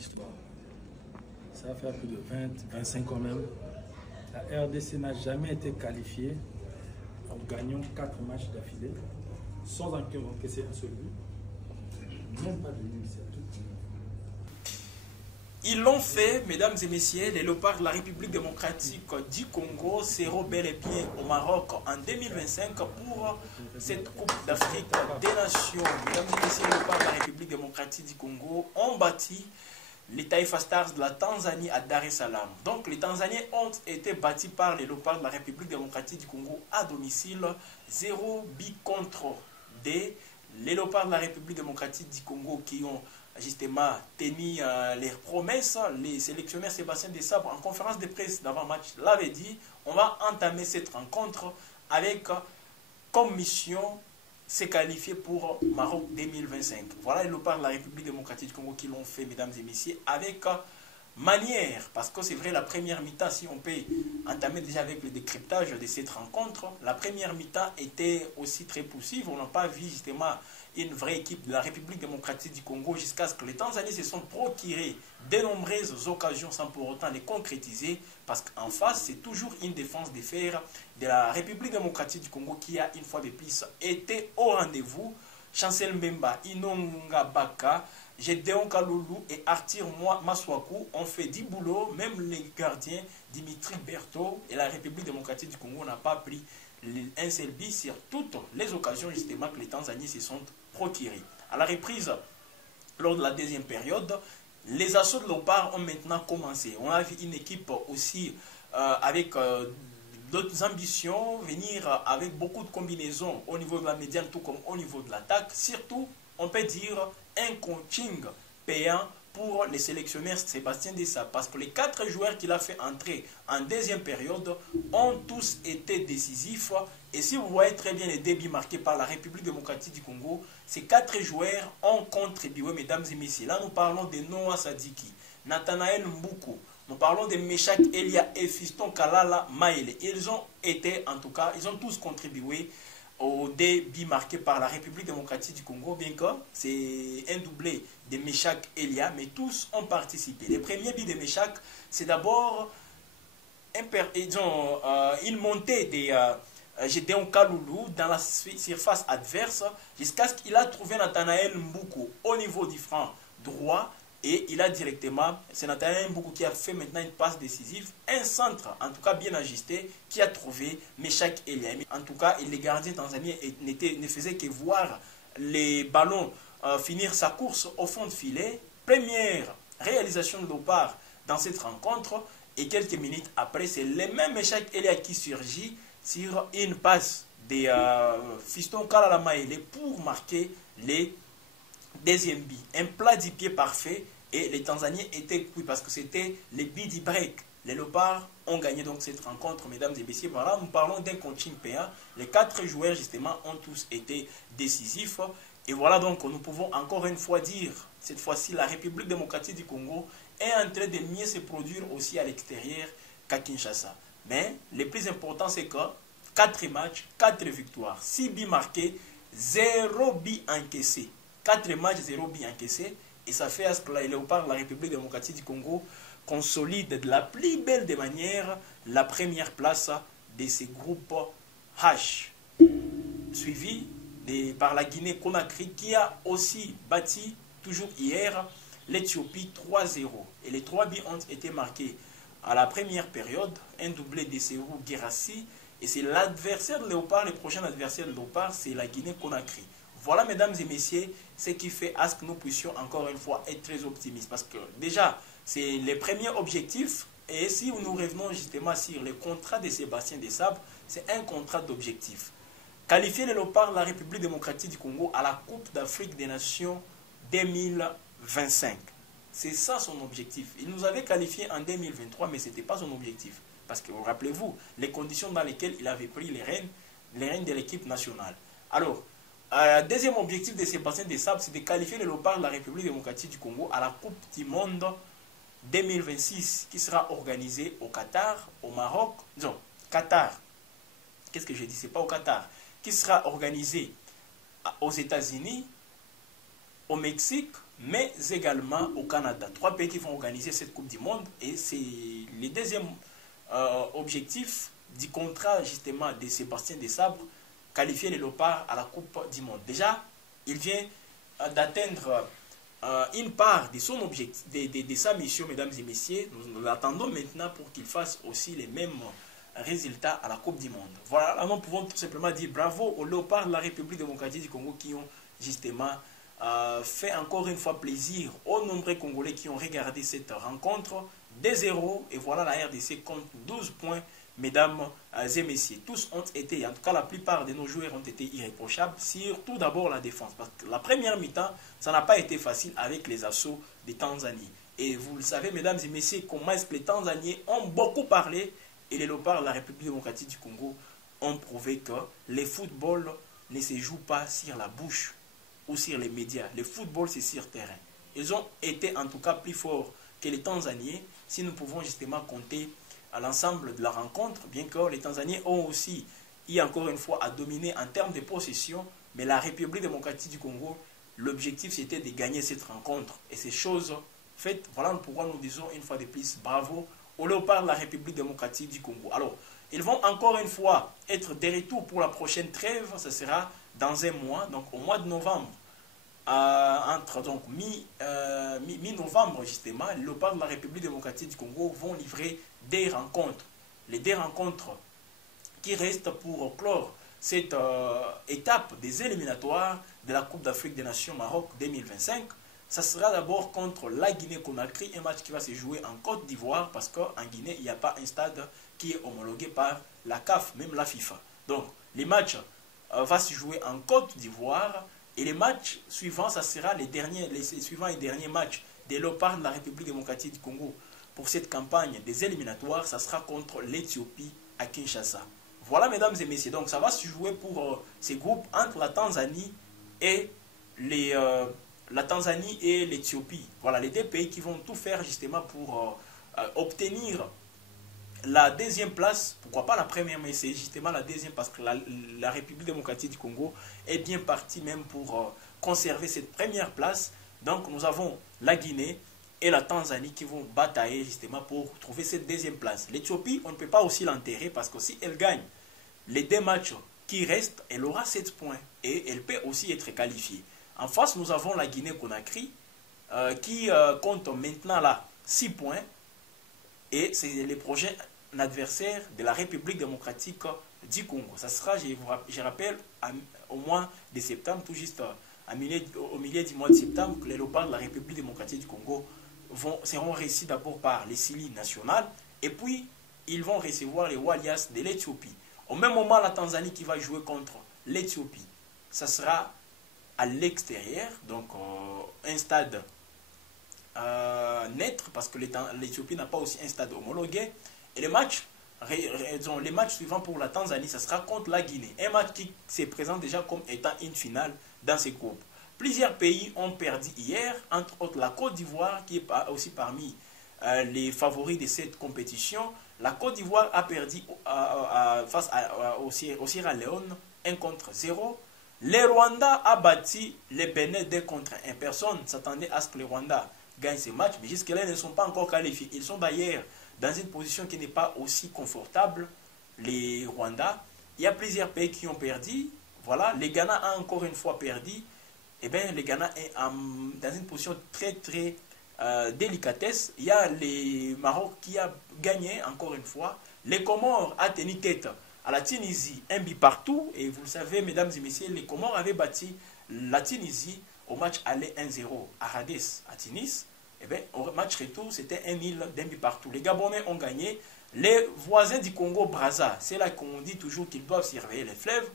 l'histoire. Ça va faire plus de 25 ans même. La RDC n'a jamais été qualifiée en gagnant 4 matchs d'affilée, sans encaisser un seul but. Même pas de nul, c'est tout. Ils l'ont fait, mesdames et messieurs, les léopards de la République démocratique du Congo seront bel et bien au Maroc en 2025 pour cette Coupe d'Afrique des Nations. Mesdames et messieurs, les léopards de la République démocratique du Congo ont bâti les Taifa Stars de la Tanzanie à Dar es Salaam. Donc les Tanzaniens ont été battus par les léopards de la République démocratique du Congo à domicile, 0 but contre des les léopards de la République démocratique du Congo qui ont justement tenu leurs promesses. Les sélectionneurs Sébastien Desabre en conférence de presse d'avant-match l'avait dit, on va entamer cette rencontre avec comme mission se qualifier pour Maroc 2025. Voilà les léopards de la République démocratique du Congo qui l'ont fait, mesdames et messieurs, avec manière, parce que c'est vrai, la première mi-temps, si on peut entamer déjà avec le décryptage de cette rencontre, la première mi-temps était aussi très poussive. On n'a pas vu justement une vraie équipe de la République démocratique du Congo jusqu'à ce que les Tanzaniens se sont procurés de nombreuses occasions sans pour autant les concrétiser, parce qu'en face, c'est toujours une défense de fer de la République démocratique du Congo qui a une fois de plus été au rendez-vous. Chancel Mbemba, Inonga Baka, Gédéon Kaloulou et Arthur Maswaku ont fait du boulot. Même les gardiens Dimitri Berthaud et la République démocratique du Congo n'a pas pris un seul but sur toutes les occasions justement que les Tanzaniens se sont procurés. À la reprise, lors de la deuxième période, les assauts de léopards ont maintenant commencé. On a vu une équipe aussi avec d'autres ambitions, venir avec beaucoup de combinaisons au niveau de la médiane tout comme au niveau de l'attaque. Surtout, on peut dire un coaching payant pour les sélectionneurs Sébastien Desabre, parce que les 4 joueurs qu'il a fait entrer en deuxième période ont tous été décisifs. Et si vous voyez très bien les débits marqués par la République démocratique du Congo, ces 4 joueurs ont contribué, mesdames et messieurs. Là, nous parlons de Noah Sadiki, Nathanaël Mboukou, nous parlons de Meshak Elia et Fiston Kalala Maele. Ils ont été, en tout cas, ils ont tous contribué au débit marqué par la République démocratique du Congo, bien que c'est un doublé de Meshak Elia, mais tous ont participé. Le premier but de Meshak, c'est d'abord une montée de Gédéon Kaloulou dans la surface adverse jusqu'à ce qu'il a trouvé Nathanaël Mboukou au niveau du franc droit. Et il a directement, c'est Nathanaël Mboukou qui a fait maintenant une passe décisive, un centre, en tout cas bien ajusté, qui a trouvé Meshak Elia. En tout cas, les gardiens tanzaniens ne faisaient que voir les ballons finir sa course au fond de filet. Première réalisation de Léopard dans cette rencontre. Et quelques minutes après, c'est le même Meshak Elia qui surgit sur une passe de Fiston Kalala Maele pour marquer les deuxième but. Un plat du pied parfait et les Tanzaniens étaient cuits parce que c'était les buts du break. Les léopards ont gagné donc cette rencontre, mesdames et messieurs. Voilà, nous parlons d'un coaching payant. Les 4 joueurs justement ont tous été décisifs. Et voilà donc, nous pouvons encore une fois dire, cette fois-ci, la République démocratique du Congo est en train de mieux se produire aussi à l'extérieur qu'à Kinshasa. Mais le plus important, c'est que 4 matchs, 4 victoires, 6 buts marqués, 0 buts encaissés. 4 matchs, 0 buts encaissés. Et ça fait à ce que les léopards de la République démocratique du Congo consolide de la plus belle des manières la première place de ces groupes H. Suivi par la Guinée-Conakry qui a aussi battu, toujours hier, l'Éthiopie 3-0. Et les 3 buts ont été marqués à la première période. Un doublé de Serou Guérassi. Et c'est l'adversaire de Léopard, le prochain adversaire de Léopard, c'est la Guinée-Conakry. Voilà, mesdames et messieurs, ce qui fait à ce que nous puissions encore une fois être très optimistes. Parce que déjà, c'est le premier objectif. Et si nous revenons justement sur le contrat de Sébastien Desabre, c'est un contrat d'objectif. Qualifier les léopards de la République démocratique du Congo à la Coupe d'Afrique des Nations 2025. C'est ça son objectif. Il nous avait qualifié en 2023, mais ce n'était pas son objectif. Parce que, rappelez-vous, les conditions dans lesquelles il avait pris les rênes de l'équipe nationale. Alors, deuxième objectif de Sébastien Desabre, c'est de qualifier les léopards de la République démocratique du Congo à la Coupe du Monde 2026 qui sera organisée au Qatar, au Maroc, non, Qatar. Qu'est-ce que je dis? C'est pas au Qatar. Qui sera organisée aux États-Unis, au Mexique, mais également au Canada. 3 pays qui vont organiser cette Coupe du Monde et c'est le deuxième objectif du contrat justement de Sébastien Desabre, qualifier les Léopards à la Coupe du Monde. Déjà, il vient d'atteindre une part de son objectif, de sa mission, mesdames et messieurs. Nous l'attendons maintenant pour qu'il fasse aussi les mêmes résultats à la Coupe du Monde. Voilà, là, nous pouvons tout simplement dire bravo aux Léopards de la République démocratique du Congo qui ont justement fait encore une fois plaisir aux nombreux Congolais qui ont regardé cette rencontre. 2-0 et voilà la RDC compte 12 points, mesdames et messieurs. Tous ont été, en tout cas la plupart de nos joueurs ont été irréprochables, surtout d'abord la défense. Parce que la première mi-temps, ça n'a pas été facile avec les assauts des Tanzaniens. Et vous le savez, mesdames et messieurs, comment est-ce que les Tanzaniens ont beaucoup parlé et les Léopards de la République démocratique du Congo ont prouvé que le football ne se joue pas sur la bouche ou sur les médias. Le football, c'est sur terrain. Ils ont été en tout cas plus forts que les Tanzaniens, si nous pouvons justement compter à l'ensemble de la rencontre, bien que les Tanzaniens ont aussi eu encore une fois à dominer en termes de possession, mais la République démocratique du Congo, l'objectif c'était de gagner cette rencontre. Et ces choses faites, voilà pourquoi nous disons une fois de plus bravo aux Léopards de la République démocratique du Congo. Alors, ils vont encore une fois être de retour pour la prochaine trêve, ce sera dans un mois, donc au mois de novembre. Entre donc mi-novembre justement, les Léopards de la République démocratique du Congo vont livrer des rencontres. Les 2 rencontres qui restent pour clore cette étape des éliminatoires de la Coupe d'Afrique des Nations Maroc 2025. Ça sera d'abord contre la Guinée-Conakry, un match qui va se jouer en Côte d'Ivoire parce qu'en Guinée, il n'y a pas un stade qui est homologué par la CAF, même la FIFA. Donc, les matchs vont se jouer en Côte d'Ivoire. Et les matchs suivants, ça sera les suivants et derniers matchs des Léopards de la République démocratique du Congo pour cette campagne des éliminatoires. Ça sera contre l'Éthiopie à Kinshasa. Voilà, mesdames et messieurs. Donc, ça va se jouer pour ces groupes entre la Tanzanie et l'Éthiopie. Voilà, les 2 pays qui vont tout faire justement pour obtenir la 2e place, pourquoi pas la première, mais c'est justement la 2e parce que la République démocratique du Congo est bien partie même pour conserver cette première place. Donc nous avons la Guinée et la Tanzanie qui vont batailler justement pour trouver cette 2e place. L'Éthiopie, on ne peut pas aussi l'enterrer parce que si elle gagne les 2 matchs qui restent, elle aura 7 points et elle peut aussi être qualifiée. En face, nous avons la Guinée-Conakry qui compte maintenant là 6 points. Et c'est les prochains adversaires de la République démocratique du Congo. Ça sera, je rappelle, au mois de septembre, tout juste au milieu du mois de septembre, que les Léopards de la République démocratique du Congo seront reçus d'abord par les Sili nationales et puis ils vont recevoir les Walias de l'Éthiopie. Au même moment, la Tanzanie qui va jouer contre l'Éthiopie, ça sera à l'extérieur, donc un stade naître parce que l'Éthiopie n'a pas aussi un stade homologué. Et les matchs suivants pour la Tanzanie, ça sera contre la Guinée. Un match qui se présente déjà comme étant une finale dans ces groupes. Plusieurs pays ont perdu hier, entre autres la Côte d'Ivoire qui est aussi parmi les favoris de cette compétition. La Côte d'Ivoire a perdu face au Sierra Leone 1-0. Le Rwanda a battu le Bénin 2-1. Personne ne s'attendait à ce que le Rwanda gagne ces matchs, mais jusque-là, ils ne sont pas encore qualifiés. Ils sont d'ailleurs dans une position qui n'est pas aussi confortable, les Rwandais. Il y a plusieurs pays qui ont perdu. Voilà, le Ghana a encore une fois perdu. Eh bien, le Ghana est dans une position très, très délicatesse. Il y a le Maroc qui a gagné encore une fois. Les Comores a tenu tête à la Tunisie, un but partout. Et vous le savez, mesdames et messieurs, les Comores avaient battu la Tunisie au match aller 1-0 à Rades, à Tunis. Eh bien, au match retour, c'était un nil d'un but partout. Les Gabonais ont gagné. Les voisins du Congo-Brazza, c'est là qu'on dit toujours qu'ils doivent surveiller les fleuves,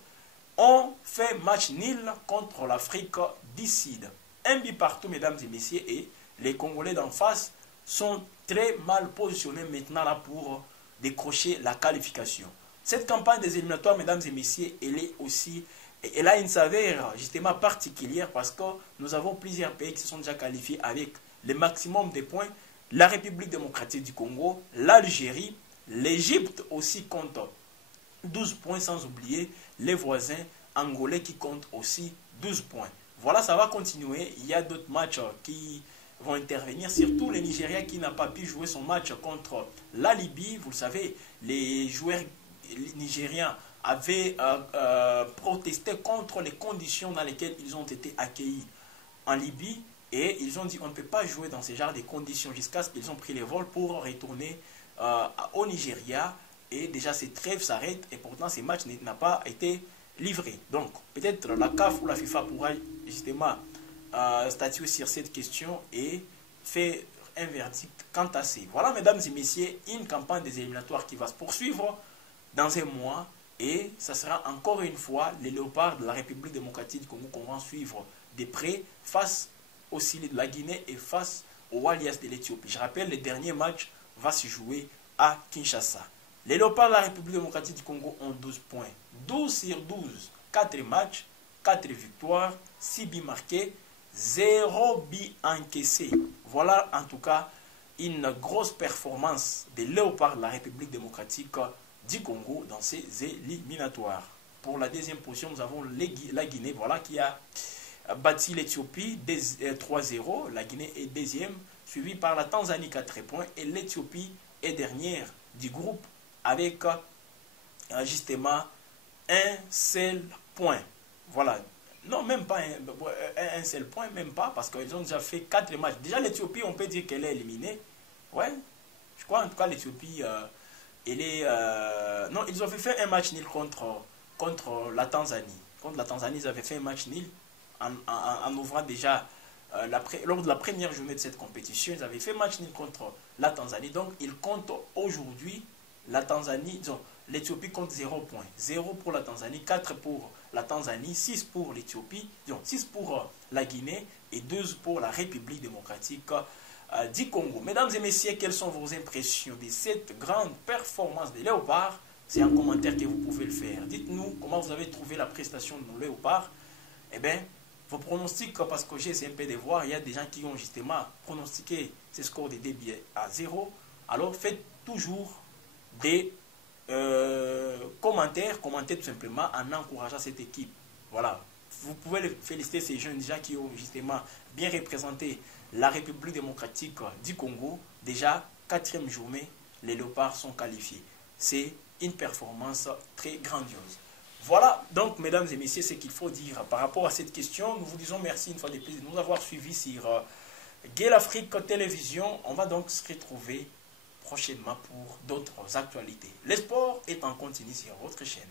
ont fait match nil contre l'Afrique du Sud. Un but partout, mesdames et messieurs, et les Congolais d'en face sont très mal positionnés maintenant là pour décrocher la qualification. Cette campagne des éliminatoires, mesdames et messieurs, elle a une saveur justement particulière parce que nous avons plusieurs pays qui se sont déjà qualifiés avec le maximum de points. La République démocratique du Congo, l'Algérie, l'Égypte aussi compte 12 points, sans oublier les voisins angolais qui comptent aussi 12 points. Voilà, ça va continuer. Il y a d'autres matchs qui vont intervenir, surtout le Nigeria qui n'a pas pu jouer son match contre la Libye. Vous le savez, les joueurs nigériens avaient protesté contre les conditions dans lesquelles ils ont été accueillis en Libye. Et ils ont dit on ne peut pas jouer dans ce genre de conditions jusqu'à ce qu'ils ont pris les vols pour retourner au Nigeria. Et déjà ces trêves s'arrêtent et pourtant ces matchs n'ont pas été livrés. Donc peut-être la CAF ou la FIFA pourra justement statuer sur cette question et faire un verdict quant à ça. Voilà mesdames et messieurs, une campagne des éliminatoires qui va se poursuivre dans un mois. Et ça sera encore une fois les léopards de la République démocratique du Congo qu'on va suivre de près face au Chili de la Guinée et face au Walias de l'Éthiopie. Je rappelle, le dernier match va se jouer à Kinshasa. Les léopards de la République démocratique du Congo ont 12 points. 12 sur 12, 4 matchs, 4 victoires, 6 buts marqués, 0 buts encaissés. Voilà en tout cas une grosse performance des léopards de la République démocratique du Congo dans ces éliminatoires. Pour la deuxième position, nous avons la Guinée, voilà, qui a battu l'Éthiopie 3-0. La Guinée est deuxième, suivie par la Tanzanie 4 points et l'Éthiopie est dernière du groupe avec justement un seul point. Voilà. Non, même pas un seul point, même pas, parce qu'ils ont déjà fait 4 matchs. Déjà l'Éthiopie, on peut dire qu'elle est éliminée. Ouais, je crois en tout cas l'Éthiopie, elle est... non, ils ont fait un match nul contre la Tanzanie. Contre la Tanzanie, ils avaient fait un match nul en ouvrant déjà... lors de la première journée de cette compétition, ils avaient fait match nul contre la Tanzanie. Donc, ils comptent aujourd'hui la Tanzanie, disons, l'Éthiopie compte 0 points. 0 pour la Tanzanie, 4 pour la Tanzanie, 6 pour l'Éthiopie, 6 pour la Guinée et 2 pour la République démocratique du Congo. Mesdames et messieurs, quelles sont vos impressions de cette grande performance des léopards? C'est un commentaire que vous pouvez le faire. Dites-nous comment vous avez trouvé la prestation de nos léopards. Eh bien, vos pronostics, parce que j'ai essayé un peu de voir, il y a des gens qui ont justement pronostiqué ces scores de débit à 0. Alors faites toujours des commentaires, commentez tout simplement en encourageant cette équipe. Voilà, vous pouvez féliciter ces jeunes déjà qui ont justement bien représenté la République démocratique du Congo. Déjà, 4e journée, les léopards sont qualifiés. C'est une performance très grandiose. Voilà, donc, mesdames et messieurs, ce qu'il faut dire par rapport à cette question. Nous vous disons merci une fois de plus de nous avoir suivis sur Gale Afrique Télévision. On va donc se retrouver prochainement pour d'autres actualités. Le sport est en continu sur votre chaîne.